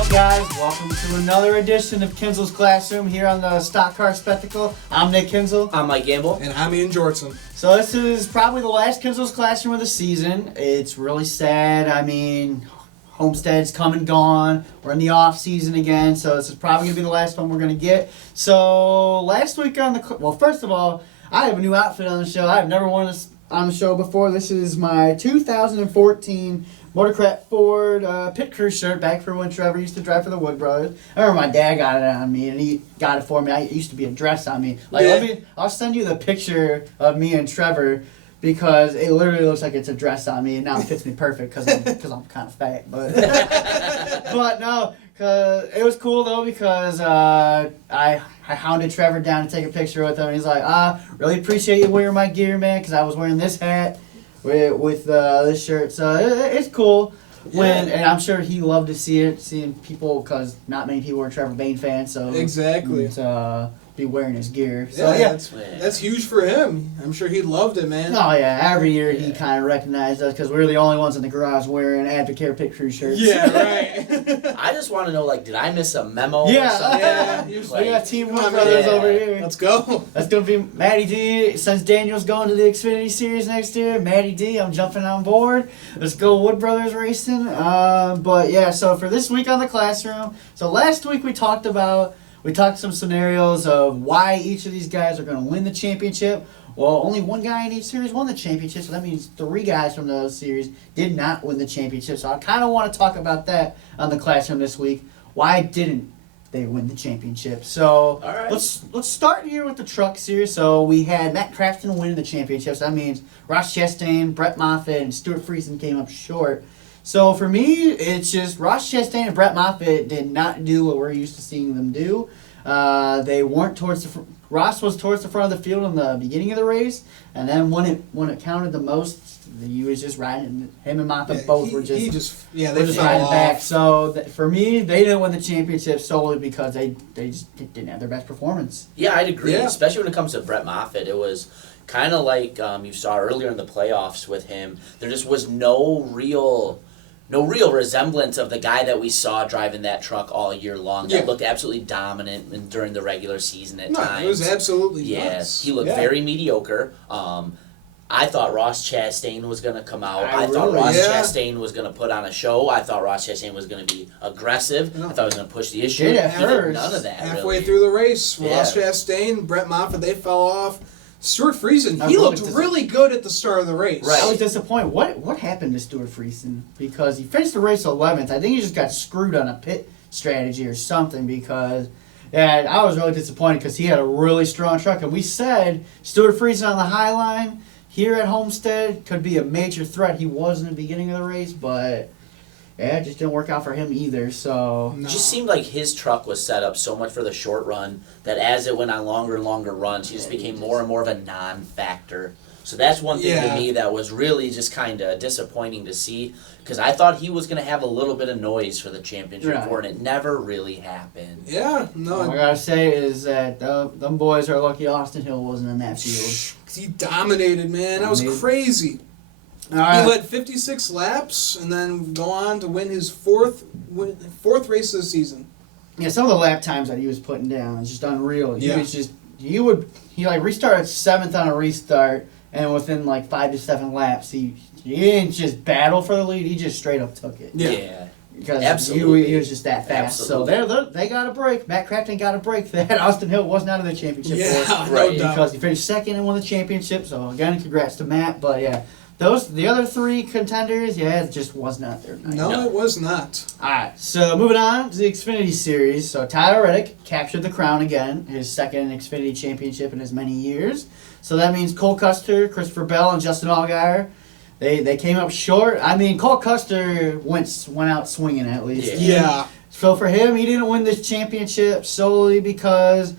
up, guys? Welcome to another edition of Kinzels Classroom here on the Stock Car Spectacle. I'm Nick Kinzel. I'm Mike Gamble. And I'm Ian Jortson. So this is probably the last Kinzels Classroom of the season. It's really sad. I mean, Homestead's come and gone. We're in the off season again, so this is probably going to be the last one we're going to get. So last week first of all, I have a new outfit on the show. I've never worn this on the show before. This is my 2014 Motorcraft Ford pit crew shirt, back for when Trevor used to drive for the Wood Brothers. I remember my dad got it on me, and he got it for me. It used to be a dress on me. I'll send you the picture of me and Trevor because it literally looks like it's a dress on me, and now it fits me perfect because I'm kind of fat. But but no, cause it was cool though because I hounded Trevor down to take a picture with him, and he's like, really appreciate you wearing my gear, man, because I was wearing this hat with this shirt, so it's cool. And I'm sure he loved to seeing people, because not many people are Trevor Bayne fans, so exactly to be wearing his gear. So that's huge for him. I'm sure he loved it, man. Oh yeah, every year he kind of recognized us because we were the only ones in the garage wearing Advocare pit crew shirts. Yeah, right. I just want to know, did I miss a memo? Yeah, or something? Yeah. We got Team Wood Brothers over here. Let's go. That's gonna be Matty D. Since Daniel's going to the Xfinity Series next year, Matty D, I'm jumping on board. Let's go Wood Brothers racing. But yeah, so for this week on the classroom, so last week we talked some scenarios of why each of these guys are going to win the championship. Well, only one guy in each series won the championship, so that means 3 guys from those series did not win the championship. So I kind of want to talk about that on the classroom this week. Why didn't they win the championship? So all right. Let's start here with the truck series. So we had Matt Crafton winning the championship. So that means Ross Chastain, Brett Moffitt, and Stuart Friesen came up short. So for me, it's just Ross Chastain and Brett Moffitt did not do what we're used to seeing them do. They weren't towards the Ross was towards the front of the field in the beginning of the race, and then when it counted the most, he was just riding. Him and Moffitt both were just they riding back. So for me, they didn't win the championship solely because they just didn't have their best performance. Yeah, I'd agree. Yeah. Especially when it comes to Brett Moffitt, it was kind of like you saw earlier in the playoffs with him. There just was no real resemblance of the guy that we saw driving that truck all year long. That looked absolutely dominant during the regular season at times. It was absolutely nuts. Nuts. He looked very mediocre. I thought Ross Chastain was going to come out. I thought Ross Chastain was going to put on a show. I thought Ross Chastain was going to be aggressive. I thought he was going to push the issue. He did none of that, Halfway through the race, Ross Chastain, Brett Moffitt, they fell off. Stuart Friesen, he looked really good at the start of the race. Right. I was disappointed. What happened to Stuart Friesen? Because he finished the race 11th. I think he just got screwed on a pit strategy or something because I was really disappointed because he had a really strong truck. And we said Stuart Friesen on the high line here at Homestead could be a major threat. He was in the beginning of the race, but it just didn't work out for him either. So It just seemed like his truck was set up so much for the short run that as it went on longer and longer runs, he just became more and more of a non-factor. So that's one thing to me that was really just kind of disappointing to see because I thought he was going to have a little bit of noise for the championship and it never really happened. Yeah, no. What I got to say is that them boys are lucky Austin Hill wasn't in that field. He dominated, man. That was crazy. He led 56 laps and then go on to win his fourth race of the season. Yeah, some of the lap times that he was putting down is just unreal. He restarted 7th on a restart, and within 5 to 7 laps, he didn't just battle for the lead. He just straight up took it. Yeah. Because he was just that fast. Absolutely. So they got a break. Matt Crafton got a break. That Austin Hill wasn't out of the championship. Right. Because he finished 2nd and won the championship. So again, congrats to Matt. But yeah. The other 3 contenders, it just was not their night. No, it was not. Alright, so moving on to the Xfinity Series. So Tyler Reddick captured the crown again, his 2nd Xfinity championship in as many years. So that means Cole Custer, Christopher Bell, and Justin Allgaier, they came up short. I mean, Cole Custer went out swinging at least. Yeah. So for him, he didn't win this championship solely because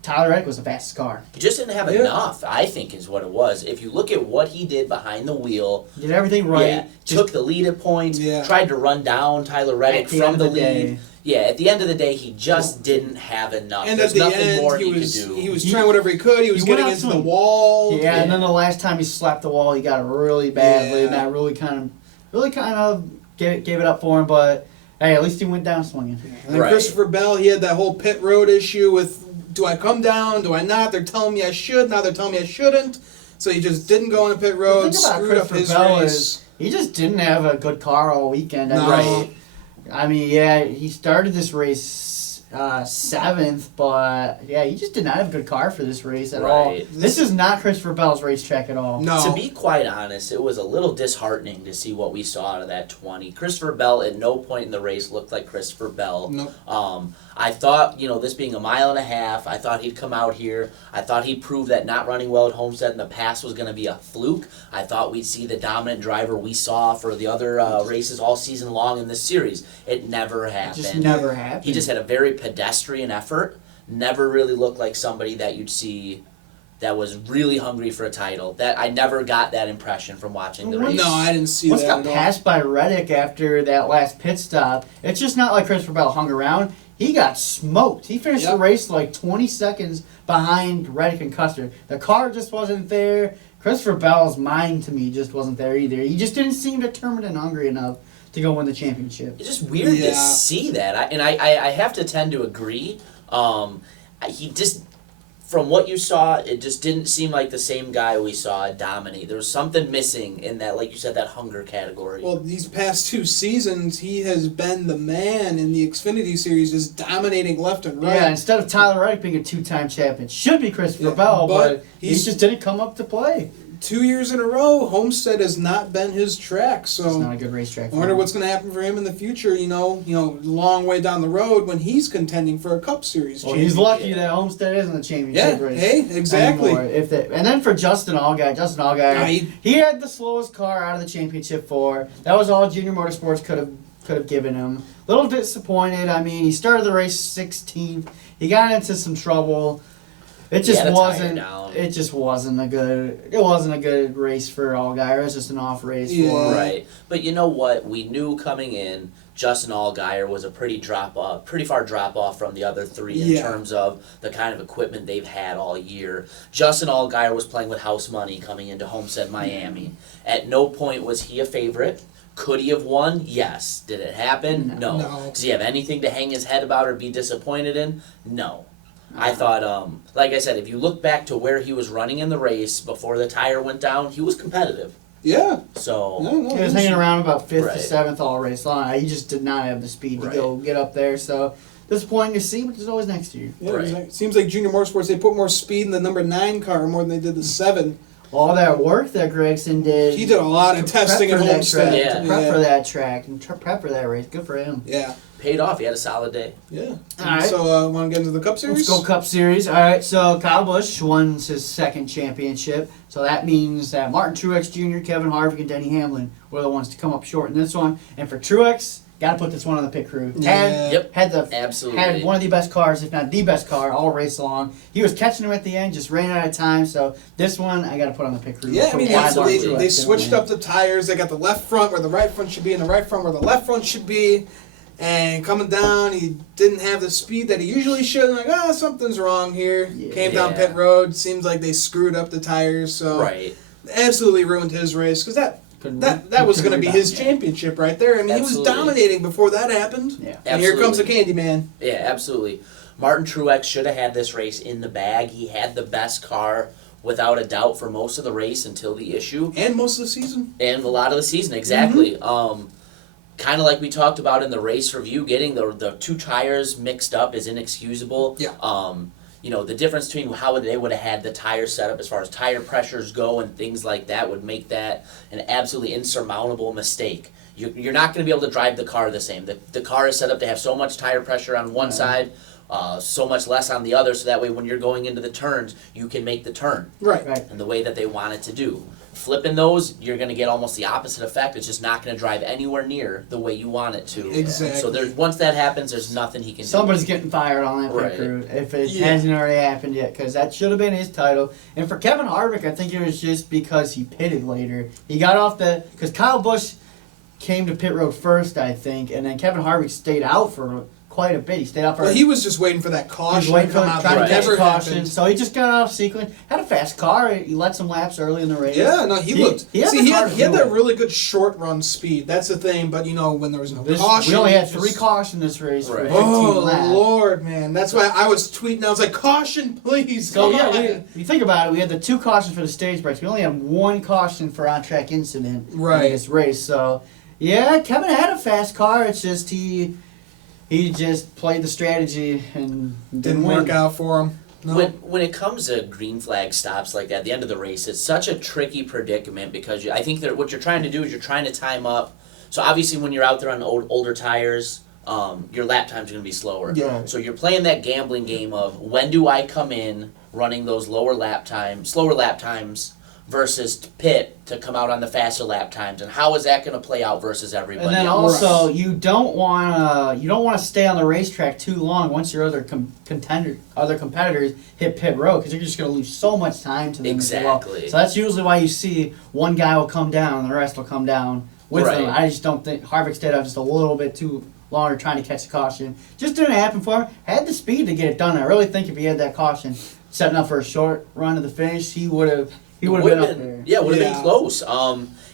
Tyler Reddick was the fastest car. He just didn't have enough, I think, is what it was. If you look at what he did behind the wheel, did everything right. Took the lead at points, tried to run down Tyler Reddick from the lead. Yeah, at the end of the day, he just didn't have enough. And There's at the nothing end, more he could do. He was trying whatever he could. He was getting into the wall. Yeah, and then the last time he slapped the wall, he got it really badly, and that really kind of gave it up for him. But Hey, at least he went down swinging. And then Right. Christopher Bell, he had that whole pit road issue with, do I come down, do I not? They're telling me I should, now they're telling me I shouldn't. So he just didn't go into pit road, The thing about screwed up Christopher his Bell race. is he just didn't have a good car all weekend. No. Right. I mean, yeah, he started this race 7th, but yeah, he just did not have a good car for this race at all. Right. This is not Christopher Bell's racetrack at all. No. To be quite honest, it was a little disheartening to see what we saw out of that 20. Christopher Bell at no point in the race looked like Christopher Bell. Nope. I thought, this being a mile and a half, I thought he'd come out here. I thought he'd prove that not running well at Homestead in the past was going to be a fluke. I thought we'd see the dominant driver we saw for the other races all season long in this series. It never happened. It just never happened. He just had a very pedestrian effort. Never really looked like somebody that you'd see that was really hungry for a title. That I never got that impression from watching the race. No, I didn't see Once that got at all. passed by Reddick after that last pit stop, it's just not like Christopher Bell hung around. He got smoked. He finished the race like 20 seconds behind Reddick and Custer. The car just wasn't there. Christopher Bell's mind, to me, just wasn't there either. He just didn't seem determined and hungry enough to go win the championship. It's just weird to see that. I have to tend to agree. He just, from what you saw, it just didn't seem like the same guy we saw dominate. There was something missing in that, like you said, that hunger category. Well, these past 2 seasons, he has been the man in the Xfinity Series, just dominating left and right. Yeah, instead of Tyler Reddick being a 2-time champion, should be Christopher Bell, but he just didn't come up to play. 2 years in a row, Homestead has not been his track. So It's not a good racetrack. I wonder what's going to happen for him in the future. Long way down the road when he's contending for a Cup Series. Well, he's lucky that Homestead isn't the championship race. Hey, exactly. Anymore. And then for Justin Allgaier, he had the slowest car out of the championship 4. That was all Junior Motorsports could have given him. A little disappointed. I mean, he started the race 16th. He got into some trouble. It just wasn't. It just wasn't a good. It wasn't a good race for Allgaier. It was just an off race for him. Right. But you know what? We knew coming in, Justin Allgaier was a pretty far drop off from the other 3 in terms of the kind of equipment they've had all year. Justin Allgaier was playing with house money coming into Homestead, Miami. At no point was he a favorite. Could he have won? Yes. Did it happen? No. Does he have anything to hang his head about or be disappointed in? No. I thought, like I said, if you look back to where he was running in the race before the tire went down, he was competitive. Yeah. So he was hanging around about 5th to 7th all race long. He just did not have the speed to go get up there. So disappointing to see, but there's always next year. Yeah, it seems like Junior Motorsports, they put more speed in the number 9 car more than they did the 7. All that work that Gregson did. He did a lot of testing at Homestead. To prep for that track and prep for that race. Good for him. Yeah. Paid off. He had a solid day. Yeah. All right. So, want to get into the Cup Series? Let's go Cup Series. All right, so Kyle Busch won his 2nd championship. So that means that Martin Truex Jr., Kevin Harvick, and Denny Hamlin were the ones to come up short in this one. And for Truex, got to put this one on the pit crew. Absolutely. Had one of the best cars, if not the best car, all race long. He was catching him at the end, just ran out of time. So this one, I got to put on the pit crew. Yeah, I mean, they switched up the tires. They got the left front where the right front should be and the right front where the left front should be. And coming down, he didn't have the speed that he usually should. Like, something's wrong here. Came down pit road. Seems like they screwed up the tires. So absolutely ruined his race because that was going to be his championship right there. I mean, he was dominating before that happened. Yeah. And here comes the Candyman. Yeah, absolutely. Martin Truex should have had this race in the bag. He had the best car without a doubt for most of the race until the issue. And most of the season. And a lot of the season, exactly. Kind of like we talked about in the race review, getting the 2 tires mixed up is inexcusable. Yeah. The difference between how they would have had the tire set up as far as tire pressures go and things like that would make that an absolutely insurmountable mistake. You're not going to be able to drive the car the same. The car is set up to have so much tire pressure on one side, so much less on the other, so that way when you're going into the turns, you can make the turn. Right. And the way that they want it to do. Flipping those, you're going to get almost the opposite effect. It's just not going to drive anywhere near the way you want it to. Exactly. So once that happens, there's nothing he can do. Somebody's getting fired on that pit crew if it hasn't already happened yet, because that should have been his title. And for Kevin Harvick, I think it was just because he pitted later. He got off because Kyle Busch came to pit road first, I think, and then Kevin Harvick stayed out for quite a bit. He stayed out for. Well, he was just waiting for that He caution was waiting to for come out. trying to That catch never caution, happened. so he just got out of sequence. Had a fast car. He led some laps early in the race. Yeah, no, he looked. He had, See, the he car had, to he had do that it. really good short run speed. That's the thing. But when there was no caution, We only had just- 3 cautions this race. For Right. 15 Oh laps. Lord, man! That's why I was tweeting. I was like, "Caution, please!" So come yeah, on." you think about it. We had the 2 cautions for the stage breaks. We only have 1 caution for on-track incident Right. in this race. So yeah, Kevin had a fast car. It's just he just played the strategy and didn't win. work out for him. No. When it comes to green flag stops like that at the end of the race, it's such a tricky predicament because I think that what you're trying to do is you're trying to time up. So obviously when you're out there on older tires, your lap times are going to be slower. Yeah. So you're playing that gambling game of when do I come in running those slower lap times versus pit to come out on the faster lap times, and how is that going to play out versus everybody And then else? also, you don't want to stay on the racetrack too long once your other competitors hit pit road because you're just going to lose so much time to them. Exactly. As well. So that's usually why you see one guy will come down and the rest will come down with Right. them. I just don't think Harvick stayed out just a little bit too longer trying to catch the caution. Just didn't happen for him. Had the speed to get it done. I really think if he had that caution setting up for a short run to the finish, he would have been up there. Yeah, would have Yeah. been close.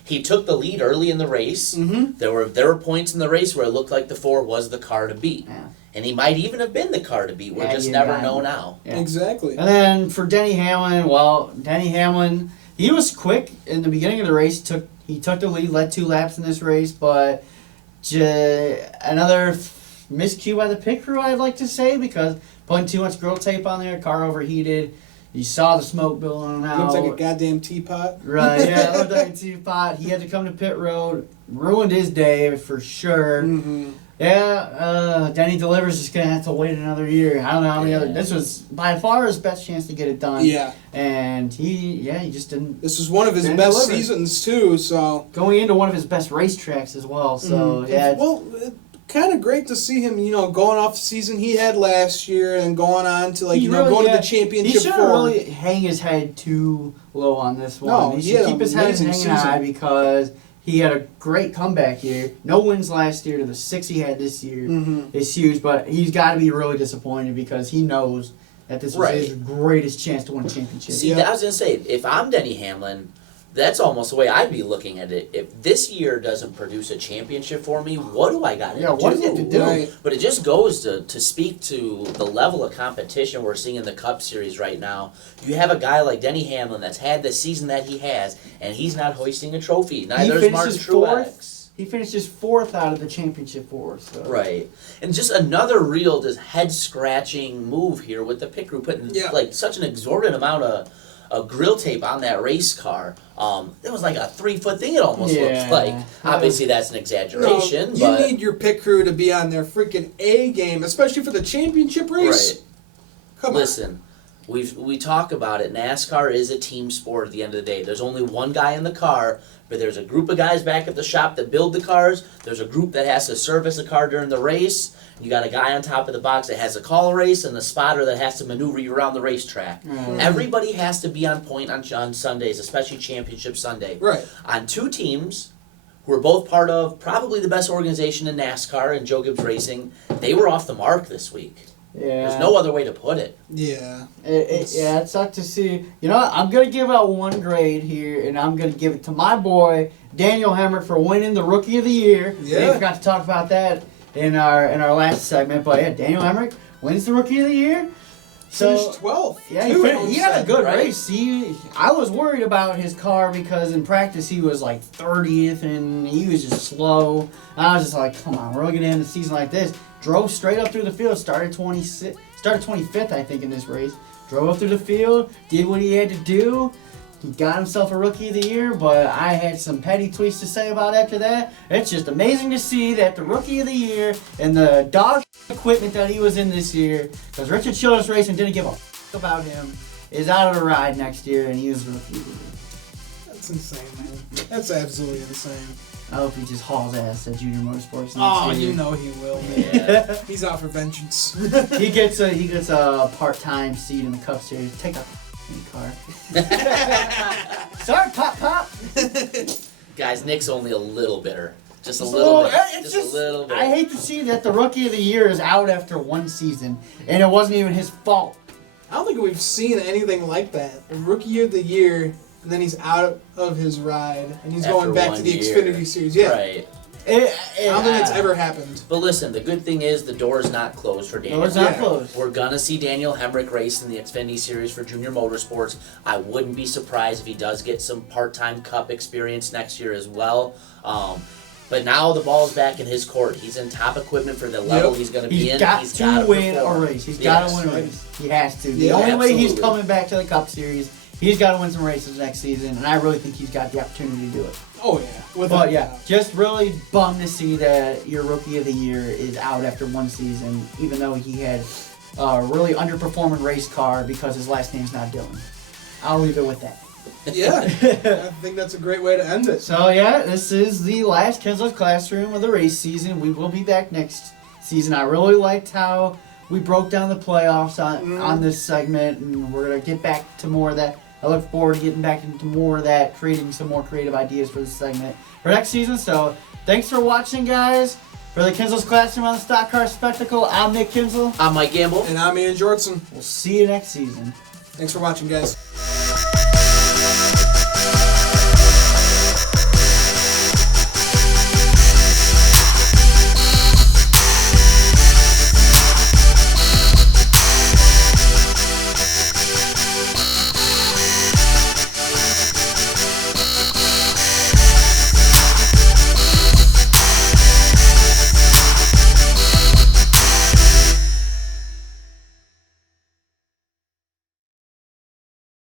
He took the lead early in the race. Mhm. There were points in the race where it looked like the 4 was the car to beat. Yeah. And he might even have been the car to beat. We'll Yeah, just you never got know it. now. Yeah. Exactly. And then for Denny Hamlin, he was quick in the beginning of the race. He took the lead, led 2 laps in this race, but another miscue by the pit crew, I'd like to say, because putting too much grill tape on there, car overheated. You saw the smoke billowing out. Looks like a goddamn teapot. Right, yeah, it looked like a teapot. He had to come to pit road. Ruined his day for sure. Mm-hmm. Yeah, Denny Delivers is going to have to wait another year. I don't know how many other... This was by far his best chance to get it done. Yeah. And he just didn't... This was one of his Didn't best deliver. seasons too. So. Going into one of his best racetracks as well. So, Mhm. yeah. Well, kind of great to see him. Going off the season he had last year and going on to He really- going yeah, to the championship. He shouldn't form. really hang his head too low on this one. No, he he should had keep an his head amazing hanging season. high because he had a great comeback here. No wins last year to the 6 he had this year. Mhm. It's huge, but he's got to be really disappointed because he knows that this was his Right. greatest chance to win a championship. See, Yeah. I was going to say, if I'm Denny Hamlin, that's almost the way I'd be looking at it. If this year doesn't produce a championship for me, what do I got to do? Yeah, what do you have to do? Right. But it just goes to speak to the level of competition we're seeing in the Cup Series right now. You have a guy like Denny Hamlin that's had the season that he has, and he's not hoisting a trophy. Neither is Martin finishes Truex. He finishes 4th out of the championship 4. So. Right. And just another real just head-scratching move here with the pit crew putting like such an exorbitant amount of grill tape on that race car. It was like a 3-foot thing it almost looked like. Obviously that's an exaggeration, No, you but need your pit crew to be on their freaking A game, especially for the championship race. right. Come Listen, we talk about it. NASCAR is a team sport at the end of the day. There's only one guy in the car, but there's a group of guys back at the shop that build the cars. There's a group that has to service the car during the race. You got a guy on top of the box that has to call a race and a spotter that has to maneuver you around the racetrack. Everybody has to be on point on Sundays, especially Championship Sunday. on. Right. On 2 teams who are both part of probably the best organization in NASCAR and Joe Gibbs Racing, they were off the mark this week. Yeah. There's no other way to put it. Yeah. It sucked to see. You know what? I'm going to give out one grade here, and I'm going to give it to my boy, Daniel Hemrick, for winning the Rookie of the Year. Yeah. We forgot to talk about that in our last segment, but yeah, Daniel Hemrick wins the Rookie of the Year. Finished 12th. Yeah, too, he had a good right? race. I was worried about his car because in practice he was like 30th and he was just slow. I was just like, come on, we're really going to end the season like this. Drove straight up through the field, started 25th, I think, in this race. Drove up through the field, did what he had to do. He got himself a Rookie of the Year, but I had some petty tweets to say about after that. It's just amazing to see that the Rookie of the Year and the dog equipment that he was in this year, because Richard Childress Racing didn't give a about him, is out of the ride next year, and he was Rookie of the Year. That's insane, man. That's absolutely insane. I hope he just hauls ass at Junior Motorsports next Oh, year. you know he will. Yeah. He's out for vengeance. he gets a part-time seat in the Cup Series. Take that car. Sorry, Pop. Guys, Nick's only a little bitter. Just a little bit. It's Just a little bit. I hate to see that the Rookie of the Year is out after one season, and it wasn't even his fault. I don't think we've seen anything like that. A Rookie of the Year, and then he's out of his ride, and he's After going back 1 to the year. Xfinity Series. Yeah. Right. I don't think it's ever happened. But listen, the good thing is the door is not closed for Daniel. Door's not Yeah. closed. We're gonna see Daniel Hemrick race in the Xfinity Series for Junior Motorsports. I wouldn't be surprised if he does get some part-time Cup experience next year as well. But now the ball's back in his court. He's in top equipment for the level he's going to be in. Got He's to got to win perform. a race. He's got to Yes. win a race. He has to. The Yeah, only way he's absolutely. coming back to the Cup Series, he's got to win some races next season, and I really think he's got the opportunity to do it. Oh, yeah. But yeah, just really bummed to see that your Rookie of the Year is out after one season, even though he had a really underperforming race car because his last name's not Dillon. I'll leave it with that. Yeah. I think that's a great way to end it. So yeah, this is the last Kinzels Classroom of the race season. We will be back next season. I really liked how we broke down the playoffs on this segment, and we're gonna get back to more of that. I look forward to getting back into more of that, creating some more creative ideas for this segment for next season. So thanks for watching, guys. For the Kinzels Classroom on the Stock Car Spectacle, I'm Nick Kinzel. I'm Mike Gamble. And I'm Ian Jortson. We'll see you next season. Thanks for watching, guys.